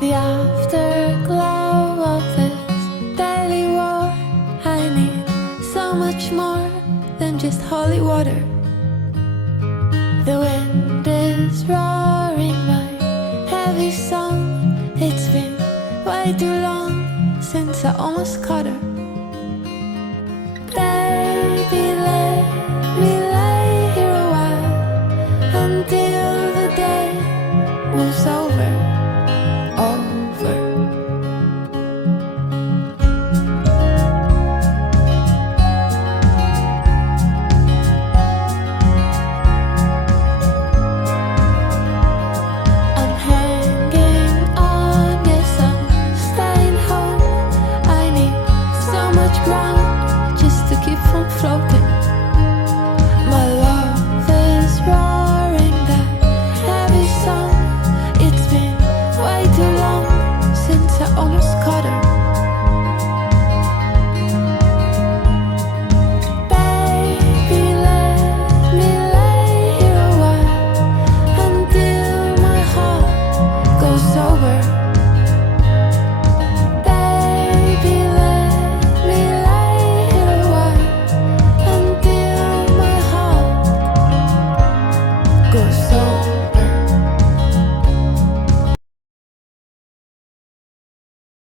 The afterglow of this daily war. I need so much more than just holy water. The wind is roaring my heavy song. It's been way too long since I almost caught her.